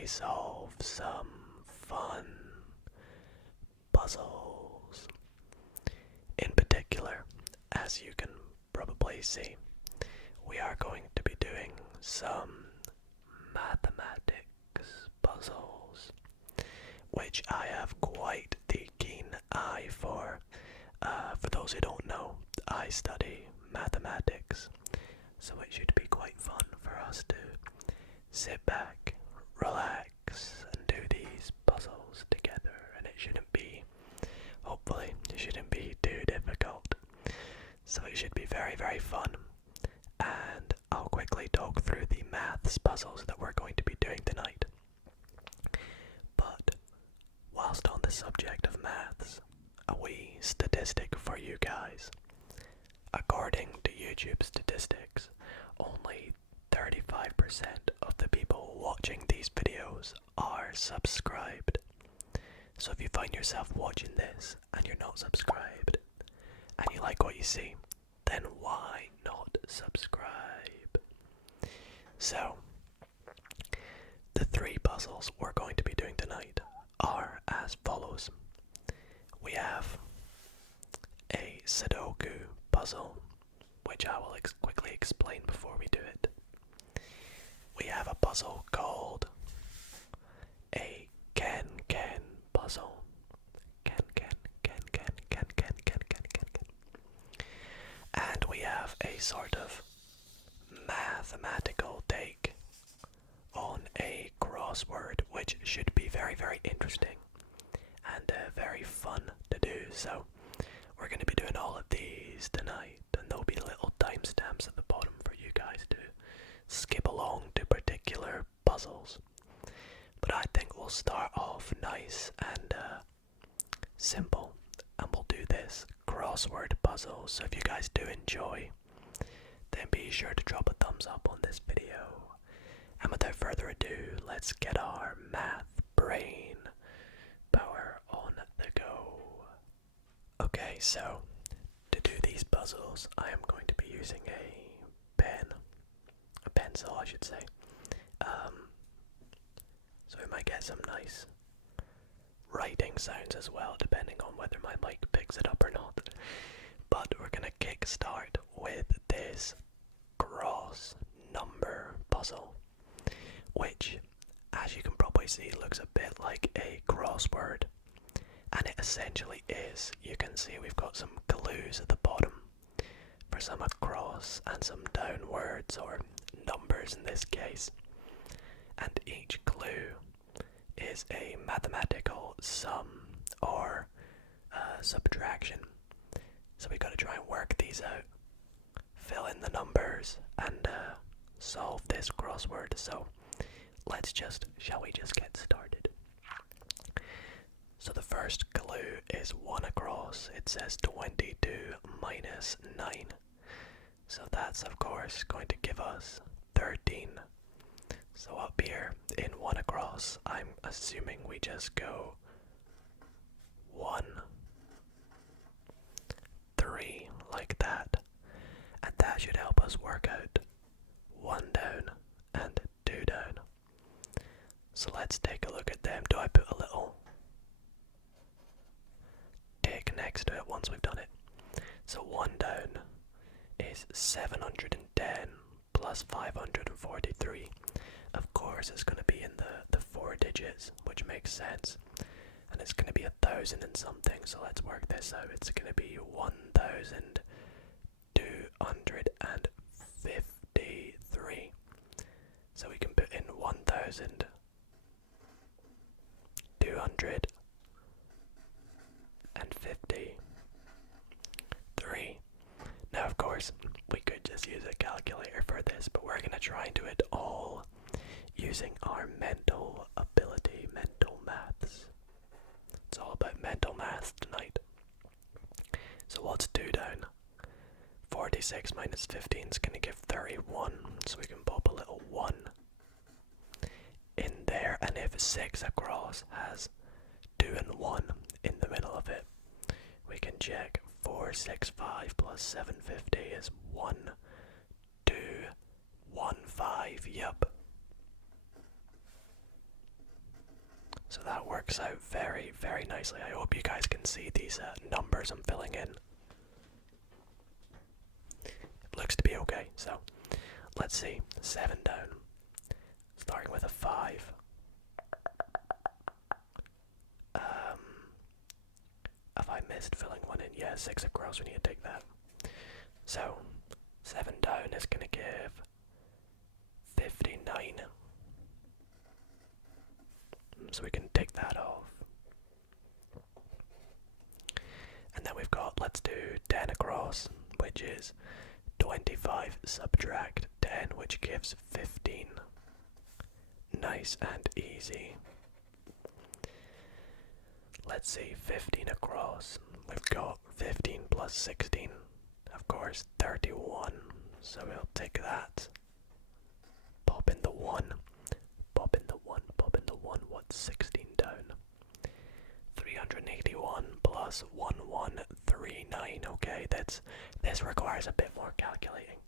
quickly solve some fun puzzles. In particular, as you can probably see, we are going to be doing some mathematics puzzles, which I have quite the keen eye for. For those who don't know, I study mathematics, so it should be quite fun for us to sit back, relax, and do these puzzles together, and hopefully, it shouldn't be too difficult. So it should be very, very fun, and I'll quickly talk through the maths puzzles that we're going to be doing tonight. But whilst on the subject of maths, a wee statistic for you guys. According to YouTube statistics, only 35% of the people watching these videos are subscribed. So if you find yourself watching this and you're not subscribed, and you like what you see, then why not subscribe? So, the three puzzles we're going to be doing tonight are as follows. We have a Sudoku puzzle, which I will quickly explain before we do it. We have a puzzle called a KenKen puzzle. KenKen. And we have a sort of mathematical take on a crossword, which should be very, very interesting and very fun to do. So we're going to be doing all of these tonight, and there'll be little timestamps at the bottom for you guys to skip along to particular puzzles. But I think we'll start off nice and simple, and we'll do this crossword puzzle. So if you guys do enjoy, then be sure to drop a thumbs up on this video. And without further ado, let's get our math brain power on the go. Okay, so to do these puzzles, I am going to be using a pencil I should say. So we might get some nice writing sounds as well, depending on whether my mic picks it up or not. But we're gonna kickstart with this cross number puzzle, which, as you can probably see, looks a bit like a crossword. And it essentially is. You can see we've got some clues at the bottom for some across and some downwards, or numbers in this case. And each clue is a mathematical sum or subtraction. So we've got to try and work these out, fill in the numbers, and solve this crossword. So shall we just get started? So the first clue is 1 across. It says 22 minus 9. So that's of course going to give us 13. So up here in 1 across, I'm assuming we just go 1, 3, like that. And that should help us work out 1 down and 2 down. So let's take a look at them. Do I put a little tick next to it once we've done it? So 1 down is 710 plus 543. Of course, it's going to be in the 4 digits, which makes sense. And it's going to be 1,000 and something, so let's work this out. It's going to be 1,253. So we can put in 1,253. Now, of course, we could just use a calculator for this, but we're going to try and do it all using our mental ability, mental maths. It's all about mental maths tonight. So what's 2 down? 46 minus 15 is going to give 31, so we can pop a little 1 in there, and if 6 across has 2 and 1 in the middle of it, we can check 465 plus 750 is 1215, yep. works out very, very nicely. I hope you guys can see these numbers I'm filling in. It looks to be okay, so let's see. 7 down. Starting with a 5. Have I missed filling one in? Yeah, 6 across, we need to take that. So, 7 down is going to give 59. So we can take that off. And then we've got, let's do 10 across, which is 25 subtract 10, which gives 15. Nice and easy. Let's see, 15 across. We've got 15 plus 16, of course, 31. So we'll take that. Pop in the 1. Pop in the 1. Pop in the 1. What's 16 down? 381 plus 1139. Okay, this requires a bit more calculating.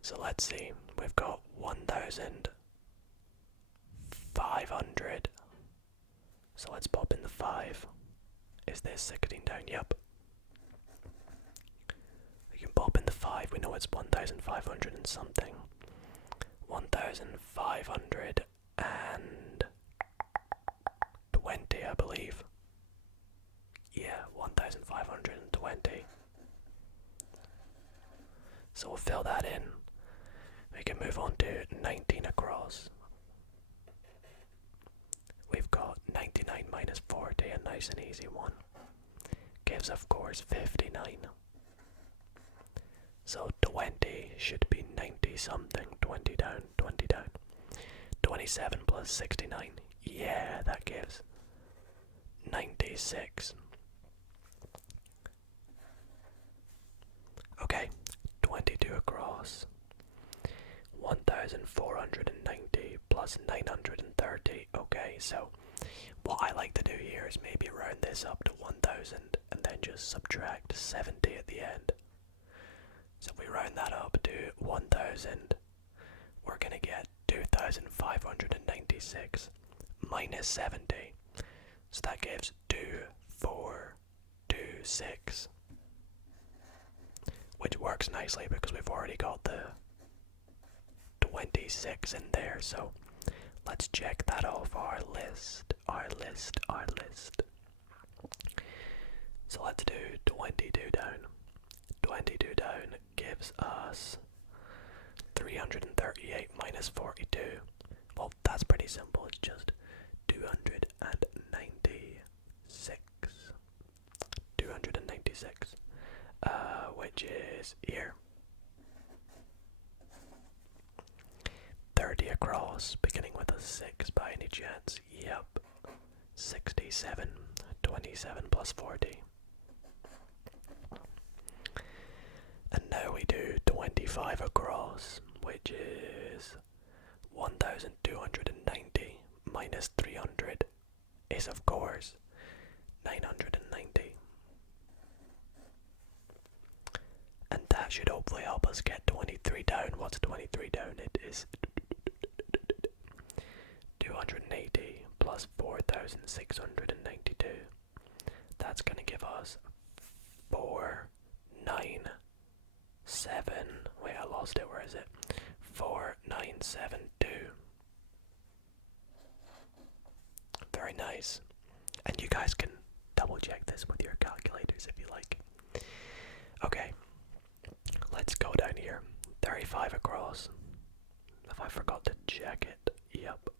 So let's see. We've got 1,500. So let's pop in the 5. Is this 16 down? Yep. We can pop in the 5. We know it's 1,500 and something. 1,520, I believe. Yeah, 1,520. So we'll fill that in. We can move on to 19 across. We've got 99 minus 40, a nice and easy one. Gives, of course, 59. So 20 should be 90 something. 20 down, 20 down. 27 plus 69. Yeah, that gives 96. Okay, 22 across. 1,490 plus 930. Okay, so what I like to do here is maybe round this up to 1,000 and then just subtract 70 at the end. So if we round that up to 1,000, we're going to get 2,596 minus 70. So that gives 2,426. Which works nicely because we've already got the 26 in there. So let's check that off our list. Our list. So let's do 22 down. 22 down gives us 338 minus 42. Well, that's pretty simple. It's just 296. 296. Which is here. 30 across, beginning with a 6 by any chance. Yep. 67. 27 plus 40. And now we do 25 across, which is 1,290 minus 300 is, of course, 990. And that should hopefully help us get 23 down. What's 23 down? It is 280 plus 4,692. That's going to give us 497. Wait, I lost it. Where is it? 4972. Very nice. And you guys can double check this with your calculators if you like. Okay. Let's go down here. 35 across. If I forgot to check it. Yep.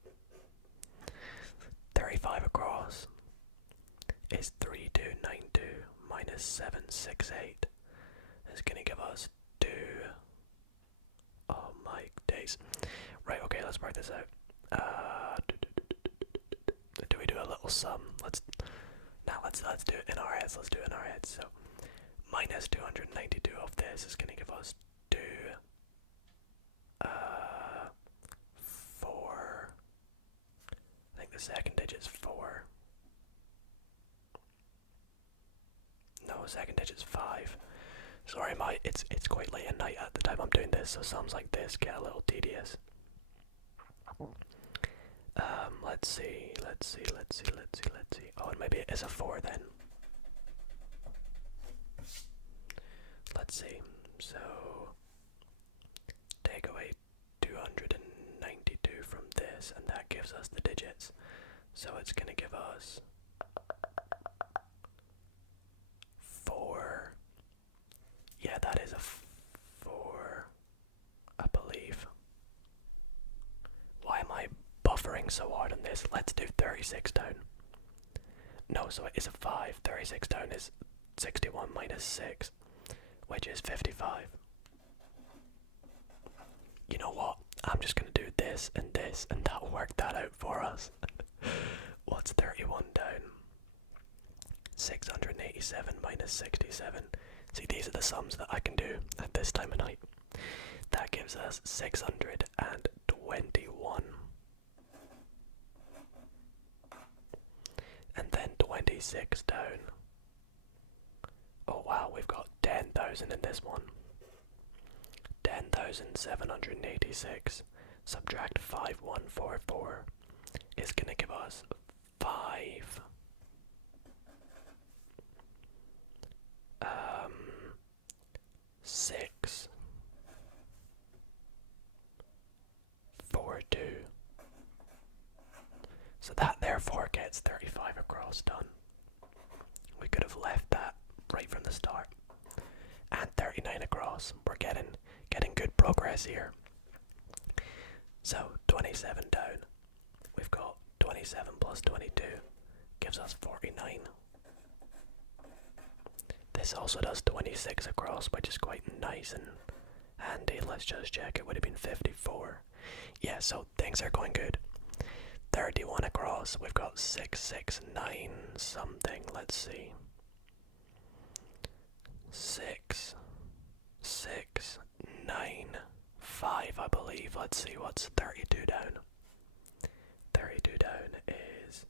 35 across is 3292 minus 768. It's going to give us 2. Oh my days. Right, okay, let's work this out. Do we do a little sum? Let's do it in our heads. Let's do it in our heads. So minus 292 of this is going to give us 2, 4. I think the second digit's 4. No, second digit's 5. Sorry, it's quite late at night at the time I'm doing this, so sums like this get a little tedious. Let's see. Oh, and maybe it is a 4 then. Let's see. So take away 292 from this, and that gives us the digits. So it's gonna give us 4. Yeah, that is a 4, I believe. Why am I buffering so hard on this? Let's do 36 down. No, so it is a 5. 36 down is 61 minus 6, which is 55. You know what? I'm just gonna do this, and that'll work that out for us. What's 31 down? 687 minus 67. See, these are the sums that I can do at this time of night. That gives us 621. And then 26 down. Oh wow, we've got 10,000 in this one. 10,786. Subtract 5144 is going to give us 5. 6. 4, 2. So that therefore gets 35 across done. We could have left that right from the start. And 39 across. We're getting good progress here. So 27 down. We've got 27 plus 22 gives us 49. This also does 26 across, which is quite nice and handy. Let's just check. It would have been 54. Yeah, so things are going good. 31 across. We've got 669 something. Let's see. 6, 6, 9, 5, I believe. Let's see what's 32 down. 32 down is,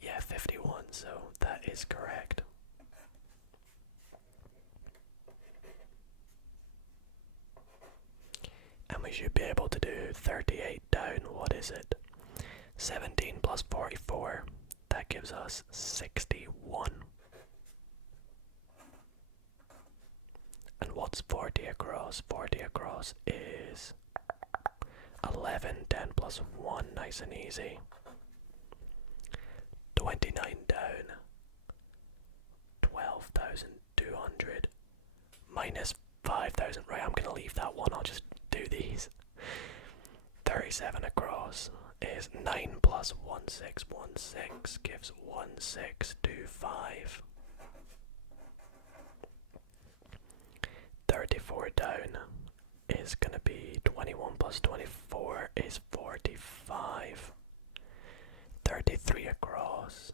yeah, 51, so that is correct. And we should be able to do 38 down. What is it? 17 plus 44. That gives us 61. And what's 40 across? 40 across is 11. 10 plus 1. Nice and easy. 29 down. 12,200. Minus 5,000. Right, I'm going to leave that one. I'll just do these. 37 across is 9 plus 1616 gives 1625. 34 down is going to be 21 plus 24 is 45. 33 across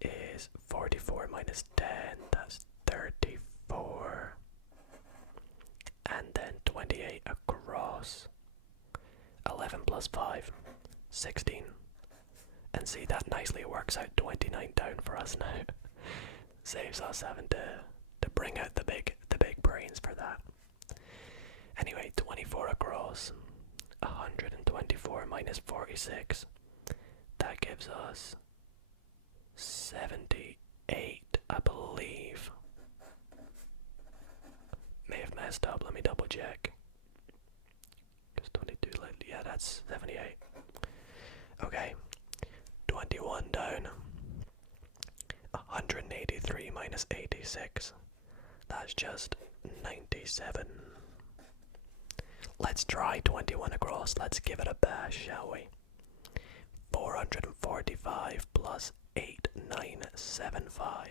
is 44 minus 10, that's 34. And then 28 across, 11 plus 5, 16. And see, that nicely works out 29 down for us now. Saves us having to bring out the big brains for that. Anyway, 24 across, 124 minus 46. That gives us 78, I believe. May have messed up, let me double check. Because 22, yeah, that's 78. Okay, 21 down. 183 minus 86. That's just 97. Let's try 21 across. Let's give it a bash, shall we? 445 plus 8975.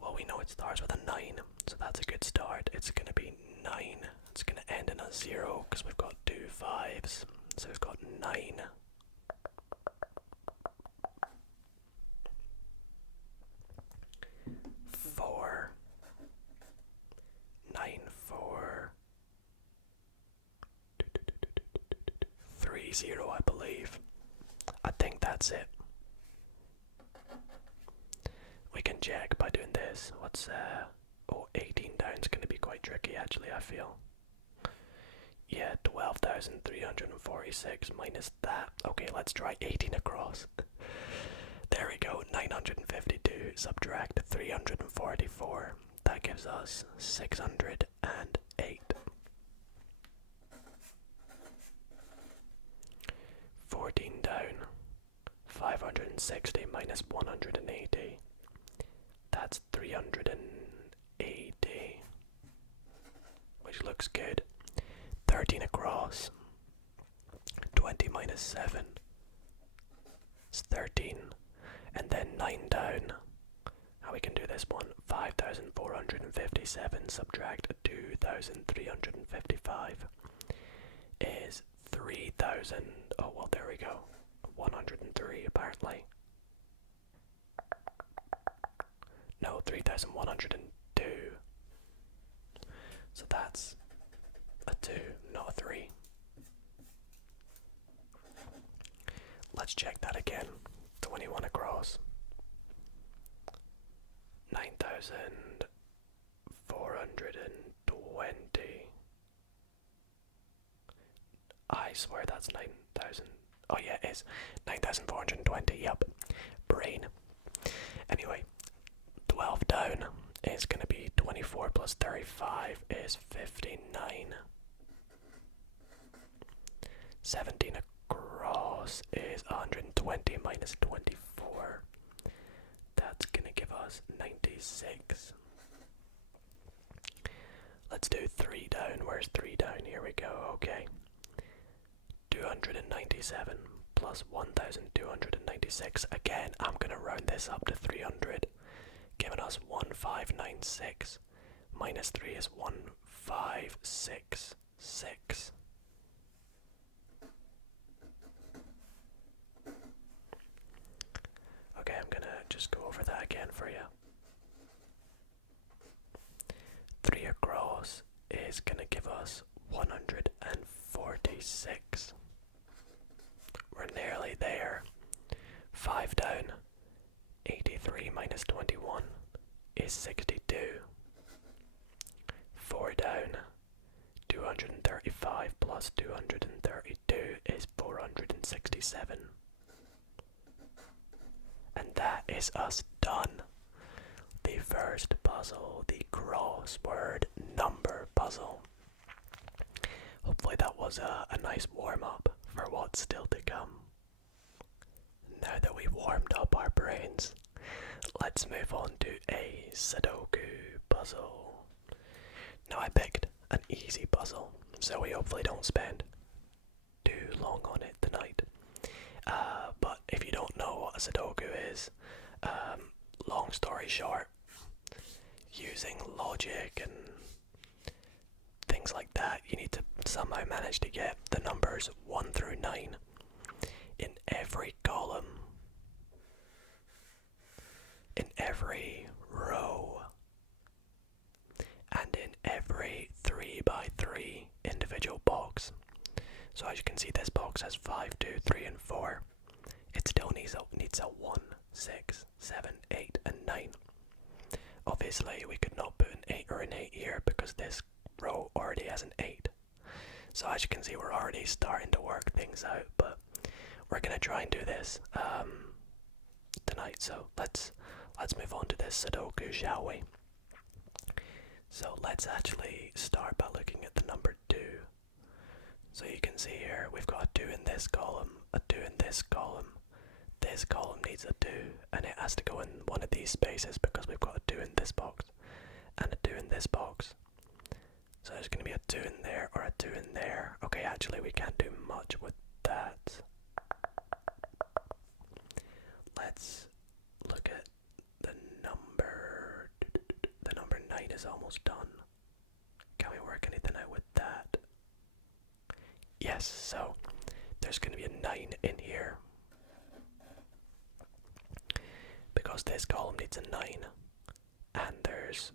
Well, we know it starts with a 9, so that's a good start. It's going to be 9. It's going to end in a 0 because we've got 2 5s. So we've got 9. 4, 9, 4, 3, 0, I believe. I think that's it. We can check by doing this. What's 18 down is going to be quite tricky actually, I feel. Yeah, 12,346 minus that. Okay, let's try 18 across. There we go, 952 subtract 344. That gives us 608. 14 down. 560 minus 180. That's 380. Which looks good. 13 across. 20 minus 7. It's 13. And then 9 down. How we can do this one? 5,457 subtract 2,355 is 3,000. Oh, well, there we go. 103 apparently. No, 3,102. So that's a 2, not a 3. Let's check that again. 21 across. 9,420. I swear that's 9,000. Oh yeah, it is. 9,420, yep. Brain. Anyway, 12 down is going to be 24 plus 35 is 59. 17 across is 120 minus 24. That's going to give us 96. Let's do 3 down. Where's 3 down? Here we go. Okay. 297 plus 1,296. Again, I'm going to round this up to 300, giving us 1596. Minus 3 is 1566. Okay, I'm gonna just go over that again for you. 3 across is gonna give us 146. We're nearly there. 5 down. 83 minus 21 is 62. 4 down. 235 plus 232 is 467. And that is us done. The first puzzle, the crossword number puzzle. Hopefully that was a nice warm-up for what's still to come. Now that we've warmed up our brains, let's move on to a Sudoku puzzle. Now I picked an easy puzzle, so we hopefully don't spend too long on it tonight. But if you don't know what a Sudoku is, long story short, using logic and things like that, you need to somehow manage to get the numbers 1 through 9 in every column, in every row, and in every 3 by 3 individual box. So as you can see, this box has 5, 2, 3, and 4. It still needs a 1, 6, 7, 8, and 9. Obviously, we could not put an 8 or an 8 here because this row already has an 8. So as you can see, we're already starting to work things out, but we're gonna try and do this tonight. So let's move on to this Sudoku, shall we? So let's actually start by looking at the number 2. So you can see here, we've got a 2 in this column, a 2 in this column. This column needs a 2, and it has to go in one of these spaces because we've got a 2 in this box, and a 2 in this box. So there's going to be a 2 in there, or a 2 in there. Okay, actually we can't do much with that. Let's look at the number. The number 9 is almost done. Can we work anything out with that? Yes, so there's going to be a 9 in here. Because this column needs a 9. And there's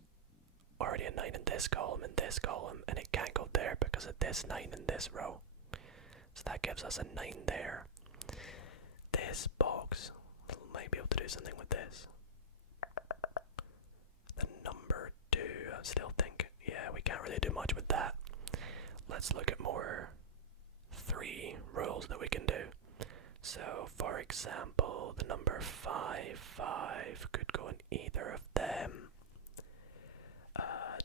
already a 9 in this column, and it can't go there because of this 9 in this row. So that gives us a 9 there. This box might be able to do something with this. The number 2, I still think, yeah, we can't really do much with that. let's look at more 3 rules that we can do. So, for example, the number 5, 5 could go in either of them.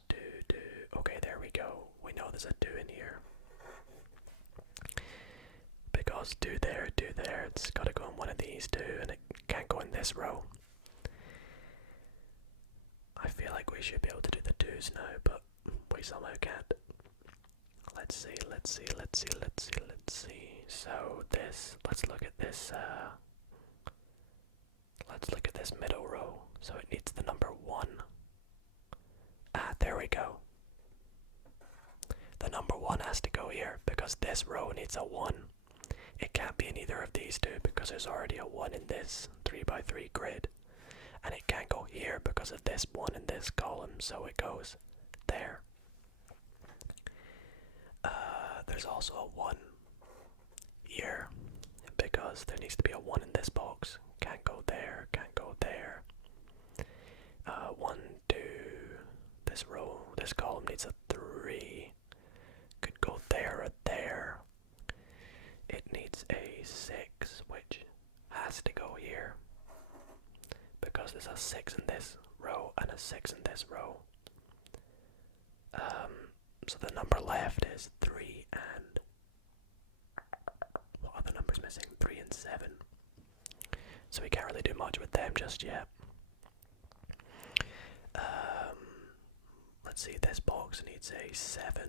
Do, do. Okay, there we go. We know there's a do in here. Because do there, it's gotta go in one of these two, and it can't go in this row. I feel like we should be able to do the do's now, but we somehow can't. Let's see. So this, let's look at this, let's look at this middle row. So it needs the number 1. There we go. The number 1 has to go here, because this row needs a 1. It can't be in either of these two, because there's already a 1 in this 3x3 grid. And it can't go here because of this 1 in this column, so it goes there. There's also a 1 here, because there needs to be a 1 in this box. Can't go there, can't go there. 1, 2, this row, this column needs a 3. Could go there or there. It needs a 6, which has to go here, because there's a 6 in this row and a 6 in this row. So the number left is 3 and... what other number's missing? 3 and 7. So we can't really do much with them just yet. Let's see, this box needs a 7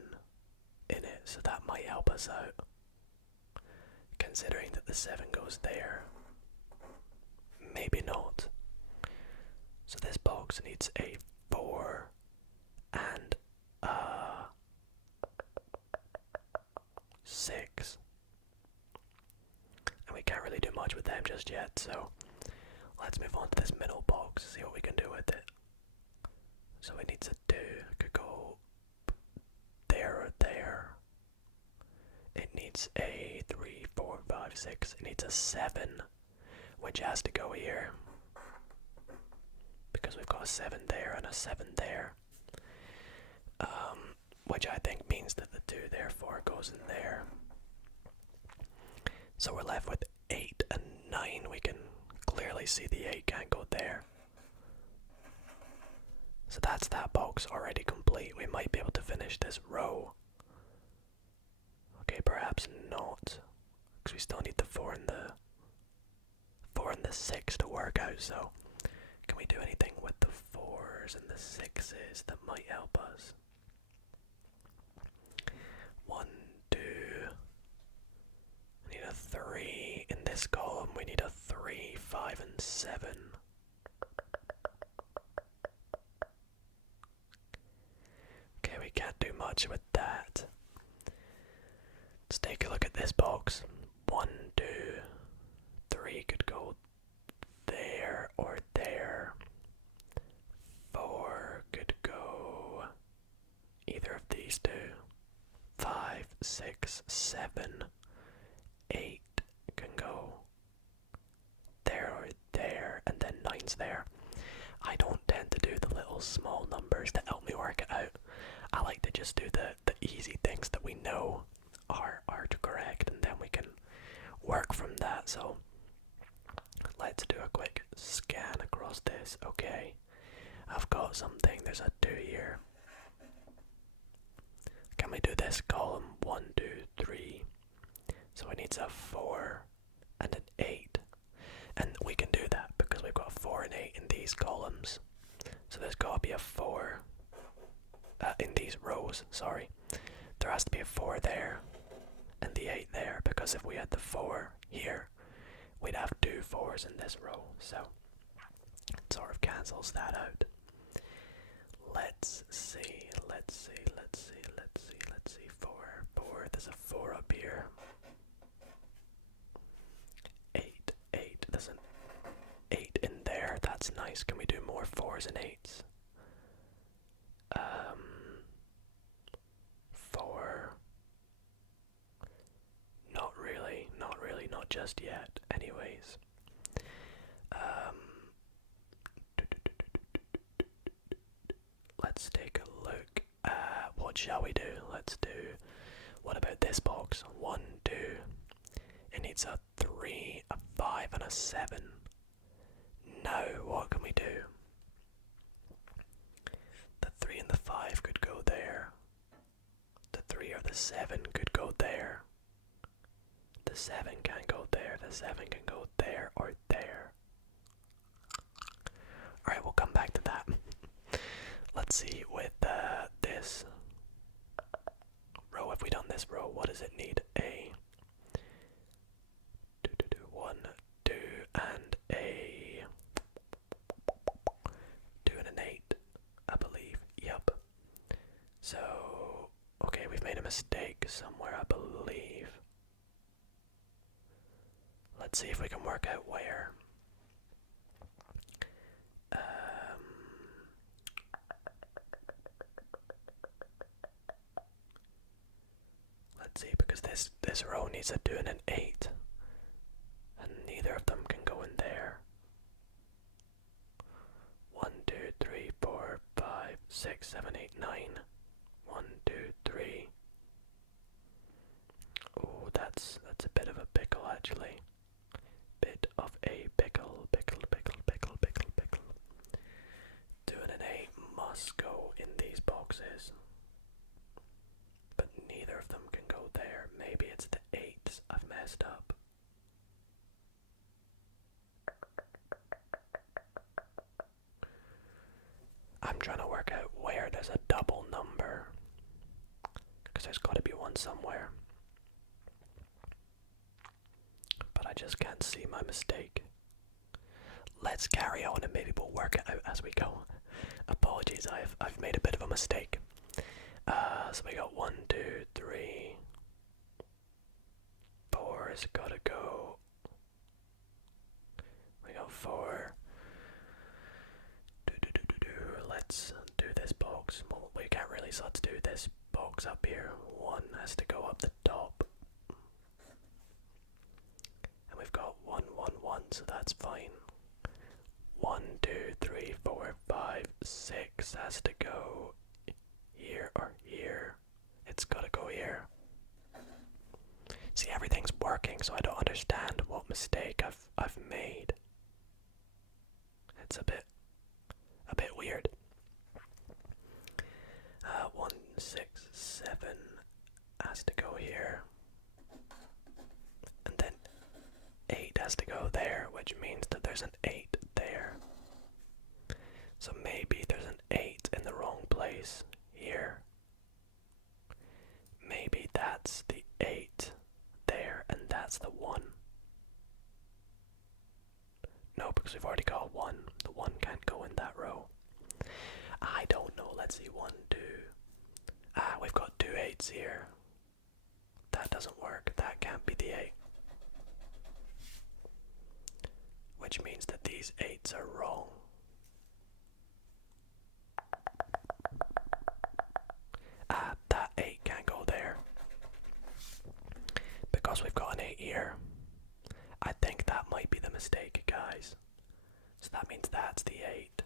in it, so that might help us out. Considering that the 7 goes there. Maybe not. So this box needs a 4 and 6. And we can't really do much with them just yet, so let's move on to this middle box, see what we can do with it. So it needs a 2, it could go there or there. It needs a 3, 4, 5, 6, it needs a 7, which has to go here. Because we've got a 7 there and a 7 there. Which I think means that the 2 therefore goes in there. So we're left with 8 and 9. We can clearly see the 8 can't go there. So that's that box already complete. We might be able to finish this row. Okay, perhaps not. Because we still need the 4 and the 6 to work out, so can we do anything with the 4s and the 6s that might help us? 1, 2. We need a 3 in this column. We need a 3, 5, and 7. Okay, we can't do much with that. Let's take a look at this box. 1, 2, 3 could go there or there. 4 could go either of these two. 5, 6, 7, 8 can go there or there, and then 9's there. I don't tend to do the little small numbers that help me work it out. I like to just do the easy things that we know are correct, and then we can work from that. So let's do a quick scan across this. Okay, I've got something. There's a 2 here. Can we do this column? 1, 2, 3. So it needs a 4 and an 8. And we can do that because we've got a 4 and 8 in these columns. So there's got to be a 4 in these rows, sorry. There has to be a 4 there and the 8 there, because if we had the 4 here, we'd have 2 4s in this row. So it sort of cancels that out. Let's see. 4. There's a 4 up here. 8. There's an 8 in there. That's nice. Can we do more 4s and 8s? 4. Not really. Not just yet. Anyways. Let's take a look. What shall we do? Let's do What about this box? 1, 2. It needs a 3, a 5, and a 7. Now, what can we do? The 3 and the 5 could go there. The 3 or the 7 could go there. The 7 can go there. The 7 can go there or there. Alright, we'll come back to that. Let's see with this row. Have we done this row? What does it need? A 1, 2, and a 2 and an 8, I believe. Yep. So, okay, we've made a mistake somewhere, I believe. Let's see if we can work out where. Let's see, because this row needs a 2 and an 8. And neither of them can go in there. 1, 2, 3, 4, 5, 6, 7, 8, 9. 1, 2, 3. Oh, that's a bit of a pickle actually. Bit of a pickle, pickle. 2 and an 8 must go in these boxes. But neither of them can go there. Maybe it's the 8s I've messed up. I'm trying to work out where there's a double number. Because there's got to be one somewhere. But I just can't see my mistake. Let's carry on and maybe we'll work it out as we go. Apologies, I've made a bit of a mistake. So we got 1, 2, 3, 4 has gotta go. We got 4. Let's do this box. Well, we can't really, so let's do this box up here. 1 has to go up the top. And we've got 1, 1, 1, so that's fine. 1, 2, 3, 4, 5, 6 has to go here or here. It's gotta go here. See, everything's working, so I don't understand what mistake I've made. It's a bit weird. 1, 6, 7 has to go here. And then 8 has to go there, which means that there's an 8 there. So maybe there's an 8 in the wrong place here. Maybe that's the 8 there and that's the 1. No, because we've already got 1. The 1 can't go in that row. I don't know. Let's see. 1, 2. We've got 2 8s here. That doesn't work. That can't be the 8. Which means that these 8s are wrong. That 8 can't go there. Because we've got an 8 here. I think that might be the mistake, guys. So that means that's the 8.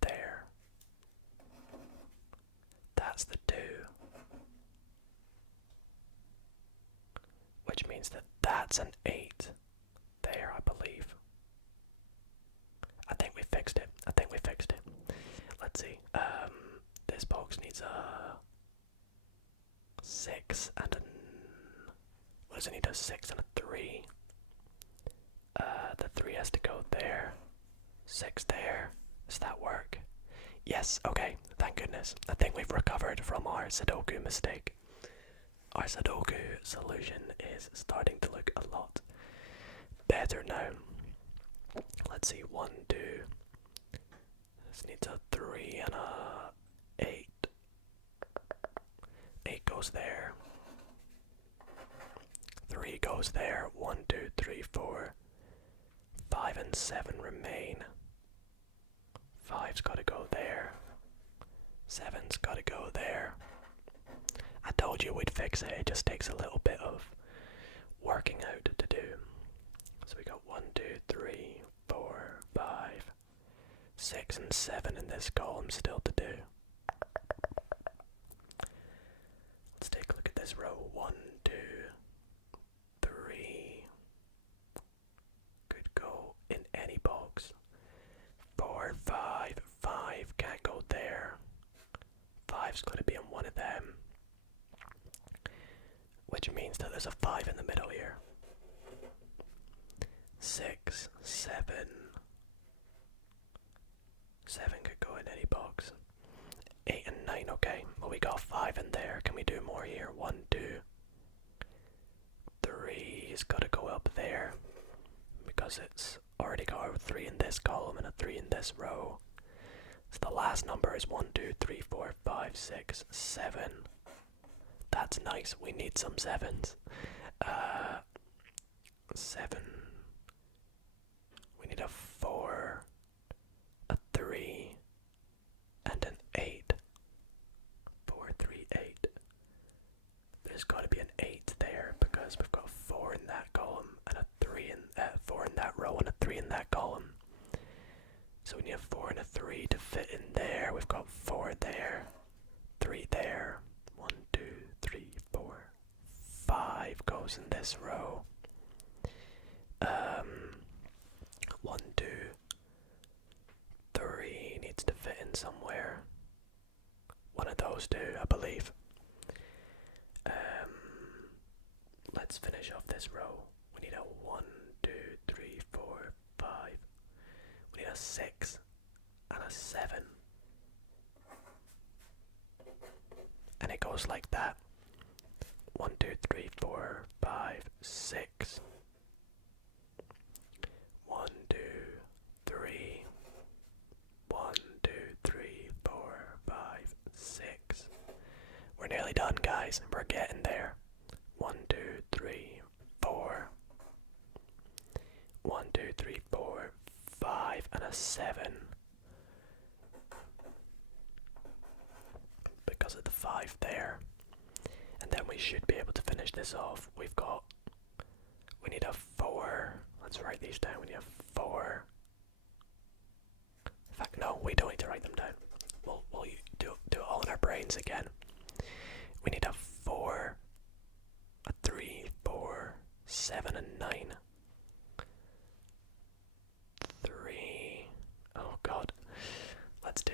There. That's the 2. Which means that that's an 8 there, I believe. I think we fixed it. Let's see. This box needs a 6 and a... What does it need? A 6 and a 3. The 3 has to go there. 6 there. Does that work? Yes, okay, thank goodness. I think we've recovered from our Sudoku mistake. Our Sudoku solution is starting to look a lot better now. Let's see, 1, 2. This needs a 3 and a 8. 8 goes there. 3 goes there. 1, 2, 3, 4. 5 and 7 remain. 5's gotta go there. 7's gotta go there. I told you we'd fix it. It just takes a little bit of working out to do. So we got 1, 2, 3, 4, 5, 6 and 7 in this column still to do. 5's got to be in one of them. Which means that there's a 5 in the middle here. 6, 7. 7 could go in any box. 8 and 9, okay. Well, we got 5 in there. Can we do more here? 1, 2. 3's got to go up there. Because it's already got a 3 in this column and a 3 in this row. So the last number is 1, 2, 3, 4, 5, 6, 7. That's nice. We need some 7s. 7. We need a 4, a 3, and an 8. 4, 3, 8. There's got to be an 8 there because we've got a 4 in that column and a 3 in 4 in that row and a 3 in that column. So we need a 4 and a 3 to fit in there. We've got 4 there, 3 there. 1, 2, 3, 4, 5 goes in this row. 1, 2, 3 needs to fit in somewhere. One of those two, I believe. Let's finish off this row. We need a 1, 2, 3, 4, 5. We need a 6 and a 7. And it goes like that. 1, 2, 3, 4, 5, 6. 1, 2, 3. 1, 2, 3, 4, 5, 6. We're nearly done, guys. We're getting there. 1, 2, 3, 4. 1, 2, 3, 4, 5, and a 7. Because of the 5 there. And then we should be able to finish this off. We need a 4. Let's write these down. We need a 4. In fact, no, we don't need to write them down. We'll do it all in our brains again. We need a 4, a 3, 4, 7, and 9. 3. Oh God. Let's do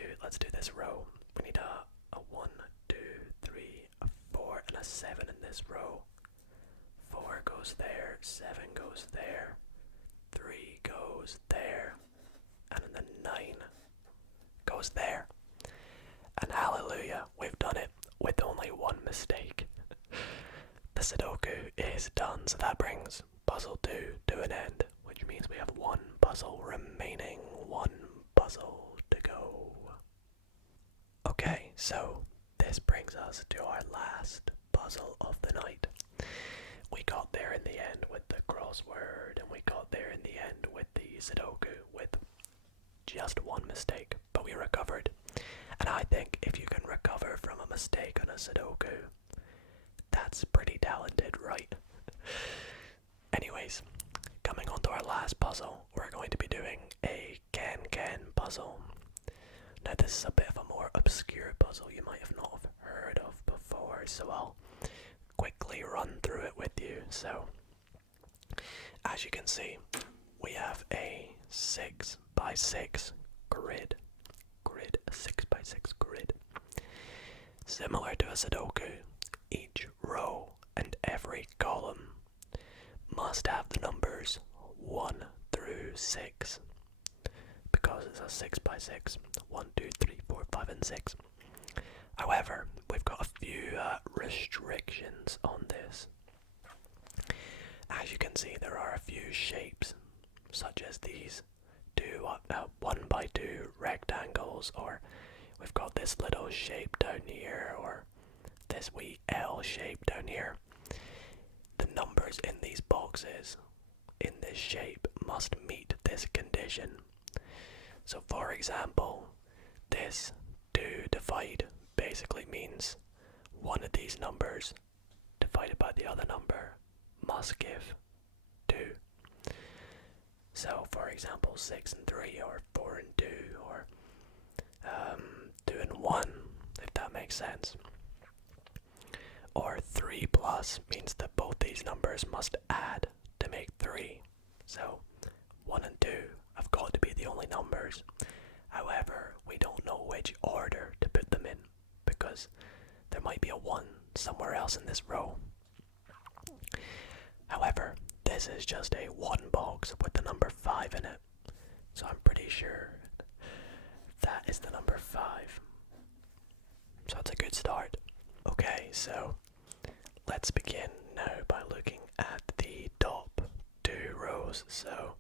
this row. We need a 1, 2, 3, a 4, and a 7 in this row. 4 goes there, 7 goes there, 3 goes there, and then the 9 goes there. And hallelujah, we've done it with only one mistake. The Sudoku is done, so that brings puzzle 2 to an end, which means we have one puzzle remaining, one puzzle to go. Okay, so this brings us to our last puzzle of the night. We got there in the end with the crossword, and we got there in the end with the Sudoku with just one mistake, but we recovered. And I think if you can recover from a mistake on a Sudoku, that's pretty talented, right? Anyways, coming on to our last puzzle, we're going to be doing a KenKen puzzle. Now this is a bit of a more obscure puzzle you might have not have heard of before, so I'll quickly run through it with you. So, as you can see, we have a 6x6 grid. A 6x6 grid. Similar to a Sudoku, each row and every column must have the numbers 1 through 6. Because it's a 6x6. 1, 2, 3, 4, 5, and 6. However, we've got a few restrictions on this. As you can see, there are a few shapes, such as these 1x2 rectangles, or we've got this little shape down here, or this wee L shape down here. The numbers in these boxes, in this shape, must meet this condition. So for example, this 2 divide basically means one of these numbers divided by the other number must give 2. So for example, 6 and 3, or 4 and 2, or 2 and 1, if that makes sense. Or 3 plus means that both these numbers must add to make 3. So 1 and 2 have got to be the only numbers. However, we don't know which order to put them in, because there might be a 1 somewhere else in this row. However, this is just a 1 box with the number 5 in it, so I'm pretty sure that is the number 5. So that's a good start. Okay, so let's begin now by looking at the top 2 rows. So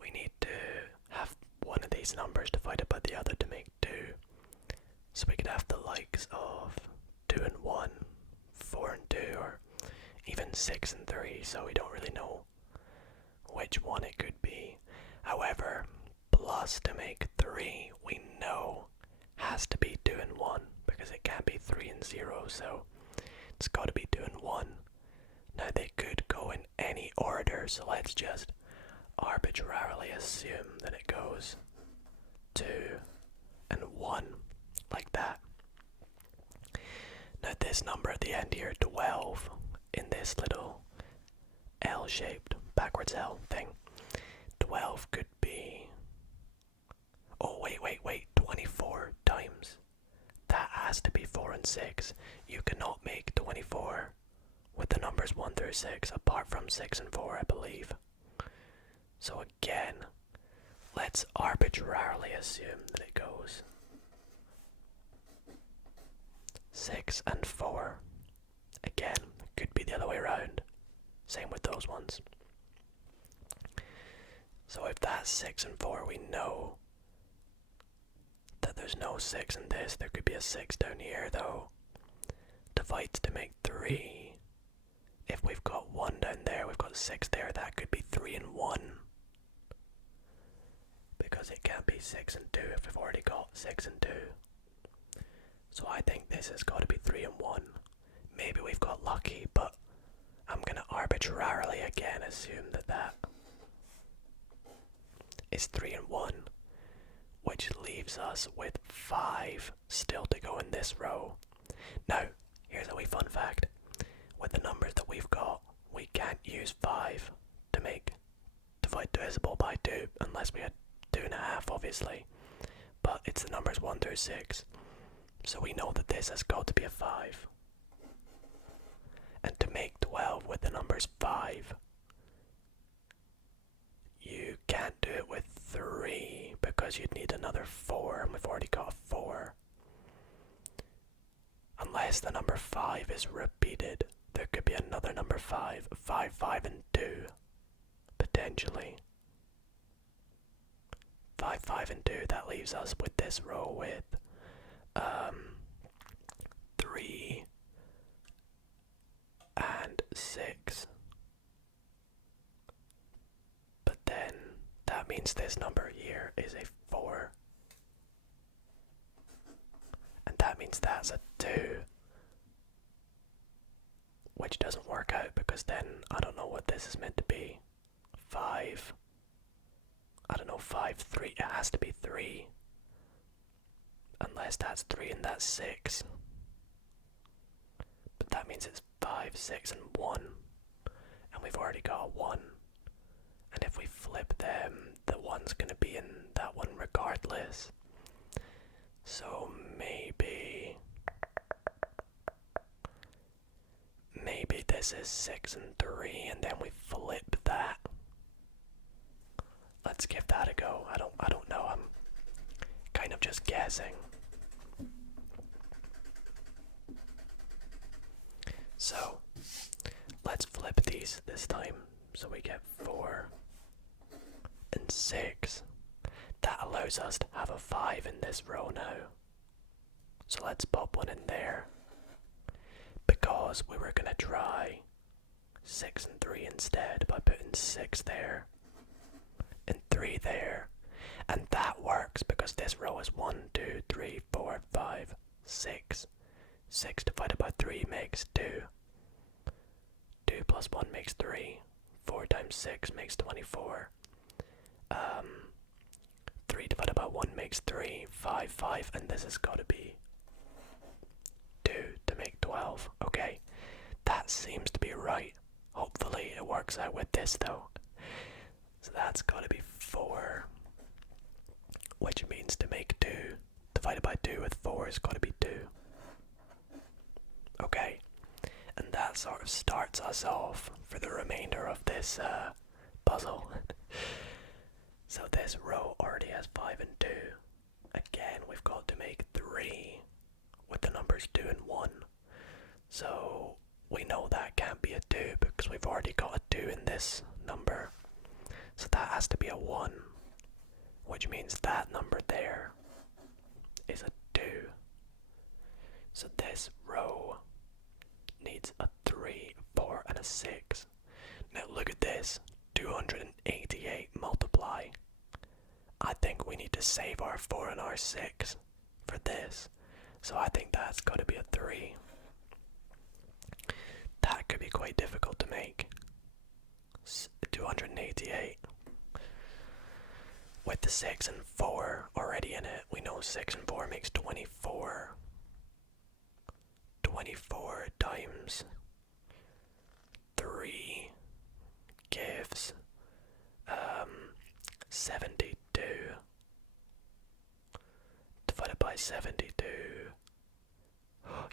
we need to have one of these numbers divided by the other to make 2. So we could have the likes of 2 and 1, 4 and 2, or even 6 and 3, so we don't really know which one it could be. However, plus to make 3, we know has to be 2 and 1, because it can't be 3 and 0, so it's got to be 2 and 1. Now they could go in any order, so let's just arbitrarily assume that it goes 2 and 1, like that. Now this number at the end here, 12, in this little L-shaped backwards L thing, 12 could be, oh wait, 24 times. That has to be 4 and 6. You cannot make 24 with the numbers 1 through 6, apart from 6 and 4, I believe. So again, let's arbitrarily assume that it goes 6 and 4. Again, it could be the other way around. Same with those ones. So if that's 6 and 4, we know that there's no 6 in this. There could be a 6 down here though. Divides to make 3. If we've got 1 down there, we've got 6 there. That could be 3 and 1. Because it can't be 6 and 2 if we've already got 6 and 2. So I think this has got to be 3 and 1. Maybe we've got lucky, but I'm going to arbitrarily again assume that that is 3 and 1, which leaves us with 5 still to go in this row. Now, here's a wee fun fact. With the numbers that we've got, we can't use 5 to make divide divisible by 2 unless we had 2.5, obviously. But it's the numbers 1 through 6. So we know that this has got to be a 5. And to make 12 with the numbers 5, you can't do it with 3 because you'd need another 4, and we've already got a 4. Unless the number 5 is repeated, there could be another number 5. 5, 5, and 2, potentially. 5, 5, and 2, that leaves us with this row with 3 and 6. But then that means this number here is a 4. And that means that's a 2. Which doesn't work out because then I don't know what this is meant to be. 5. I don't know, 5, 3. It has to be 3. Unless that's 3 and that's 6. But that means it's 5, 6, and 1. And we've already got a 1. And if we flip them, the 1's going to be in that one regardless. So maybe this is 6 and 3, and then we flip that. Let's give that a go. I don't know. I'm kind of just guessing. So let's flip these this time. So we get 4 and 6. That allows us to have a 5 in this row now. So let's pop one in there. Because we were going to try 6 and 3 instead by putting 6 there and 3 there. And that works because this row is 1, 2, 3, 4, 5, 6. 6 divided by 3 makes 2. 2 plus 1 makes 3. 4 times 6 makes 24. 3 divided by 1 makes 3. 5, 5, and this has got to be 2 to make 12. Okay, that seems to be right. Hopefully it works out with this though. So that's got to be 4. Which means to make 2 divided by 2 with 4 is got to be 2. Okay, and that sort of starts us off for the remainder of this puzzle. So this row already has 5 and 2. Again, we've got to make 3 with the numbers 2 and 1. So we know that can't be a 2 because we've already got a 2 in this number. So that has to be a 1, which means that number there is a 2. So this row needs a 3, 4, and a 6. Now look at this, 288 multiply. I think we need to save our 4 and our 6 for this. So I think that's got to be a 3. That could be quite difficult to make. 288. With the 6 and 4 already in it, we know 6 and 4 makes 24. 24 times 3 gives 72. Divided by 72.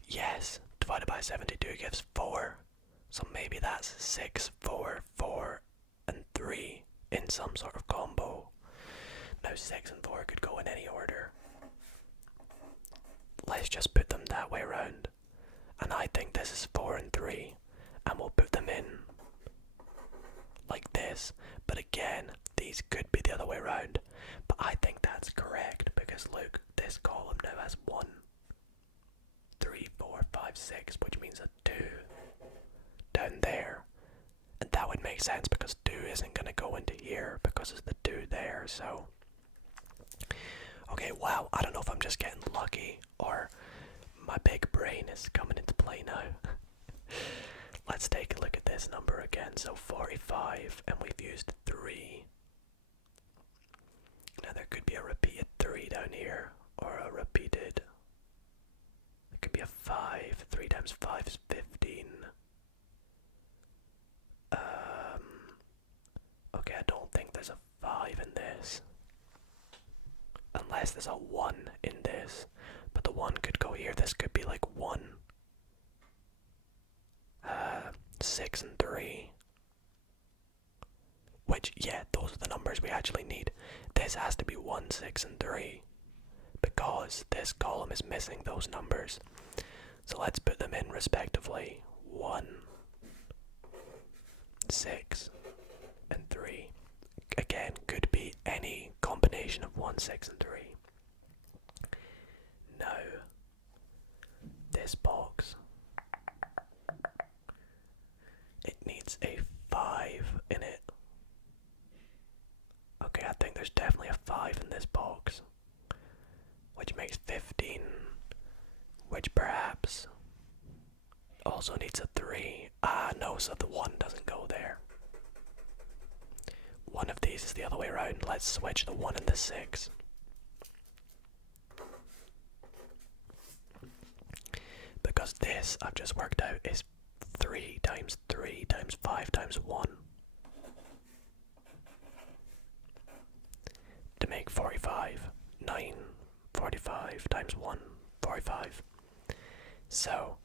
Yes, divided by 72 gives 4. So maybe that's 6, 4, 4, and 3 in some sort of combo. Now 6 and 4 could go in any order. Let's just put them that way around. And I think this is 4 and 3. And we'll put them in like this. But again, these could be the other way around. But I think that's correct because look, this column now has 1, 3, 4, 5, 6, which means a 2 down there. And that would make sense because 2 isn't going to go into here because it's the 2 there, so. Okay, wow, I don't know if I'm just getting lucky or my big brain is coming into play now. Let's take a look at this number again. So 45, and we've used 3. Now there could be a repeated 3 down here, or a repeated. It could be a 5. 3 times 5 is 15. Okay, I don't think there's a 5 in this. Unless there's a 1 in this. But the 1 could go here. This could be like 1. 6 and 3. Which, yeah, those are the numbers we actually need. This has to be 1, 6, and 3. Because this column is missing those numbers. So let's put them in respectively. 1, 6, and 3. Again, could be any combination of 1, 6, and 3. Now, this box, it needs a 5 in it. Okay, I think there's definitely a 5 in this box, which makes 15, which perhaps also needs a 3. No, so the 1 doesn't go there. One of these is the other way around. Let's switch the 1 and the 6. Because this, I've just worked out, is 3 times 3 times 5 times 1. To make 45. 9, 45 times 1, 45. So,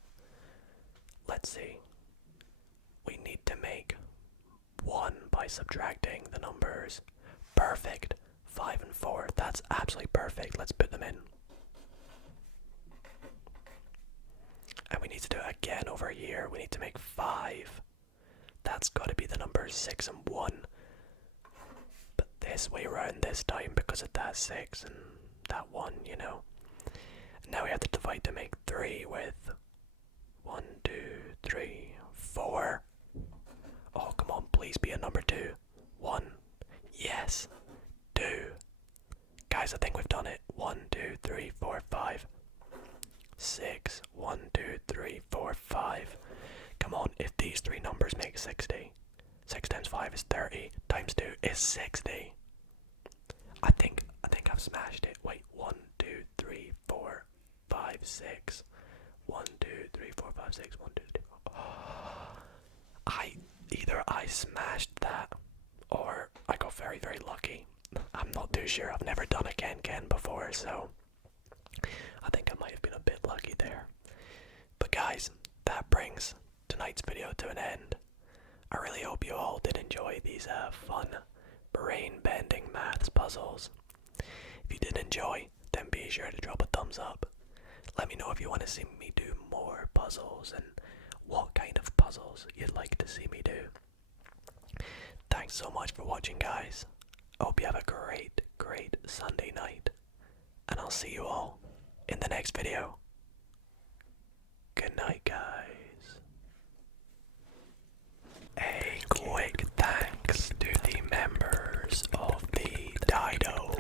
let's see. We need to make 1 by subtracting the numbers. Perfect. 5 and 4. That's absolutely perfect. Let's put them in. And we need to do it again over here. We need to make 5. That's got to be the numbers 6 and 1. But this way around this time because of that 6 and that 1, you know. Now we have to divide to make 3 with 1, 2, 3, 4. Oh, come on, please be a number 2. 1. Yes. 2. Guys, I think we've done it. 1, 2, 3, 4, 5. 6. 1, 2, 3, 4, 5. Come on, if these 3 numbers make 60. 6 times 5 is 30. Times 2 is 60. I think I've smashed it. Wait, 1, 2, 3, 4, 5, 6. 1, 2, 3, 4, 5, 6. 1, 2, 3, 4. Either I smashed that or I got very, very lucky. I'm not too sure. I've never done a KenKen before, so I think I might have been a bit lucky there. But guys, that brings tonight's video to an end. I really hope you all did enjoy these fun, brain-bending maths puzzles. If you did enjoy, then be sure to drop a thumbs up. Let me know if you want to see me do more puzzles and what kind of puzzles you'd like to see me do. Thanks so much for watching, guys. I hope you have a great Sunday night. And I'll see you all in the next video. Good night, guys. A quick thanks to the members of the Dido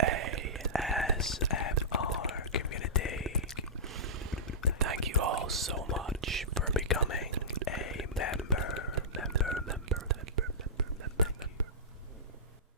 ASMR